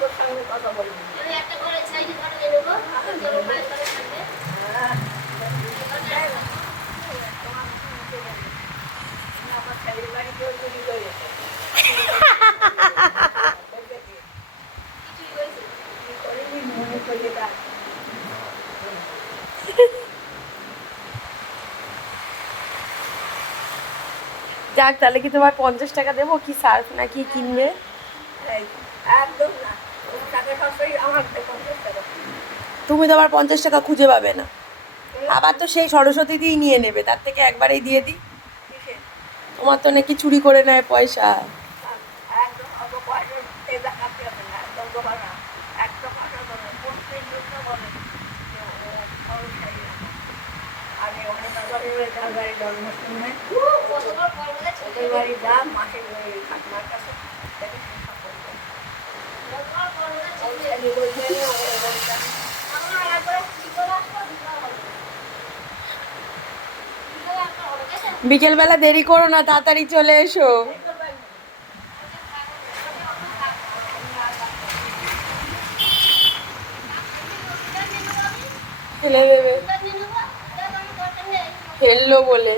তোর সঙ্গে কথা বলবি। আমি একটা করে সাইড করে দিয়ে দেবো তোর পায়ে করে থাকবে আমার ছেলের বাড়ি কেউ চুরি করে গেছে। কিছুই হয়েছে কি করিনি মনে করি তা যাক, তাহলে কি তোমার 50 টাকা দেবো? কি সার্ফ নাকি কিনবে? এই, একদম না। ওর টাকা সবটাই আমার 50 টাকা। তুমি তো আবার 50 টাকা খুঁজে পাবে না। আবার তো সেই সরস্বতীতেই নিয়ে নেবে, তার থেকে একবারেই দিয়ে দিই। কিসে? তোমার তো নাকি চুরি করে নেয় পয়সা। একদম অত পয়সা এই দেখাতে হবে না, একদম দেবো না। একটা পয়সা দেবে প্রত্যেক লোকটা বলে যে ও খরচ খাই না। আগে ওখানে তার বাড়ি জন্মদিনে কতবার বলবো ওদের বাড়ি যা মাসে ওই ঠাকুমার কাছে তাকে শিক্ষা করবে। কতবার বলবো ওর ছেলে বলছে আমার বলছে আমার একবার কি করে আসবো দিতে হবে দিতে একটা হবে কেন বিকেলবেলা দেরি করো না, তাড়াতাড়ি চলে এসো। ফেলে দেবে, ফেললো বলে।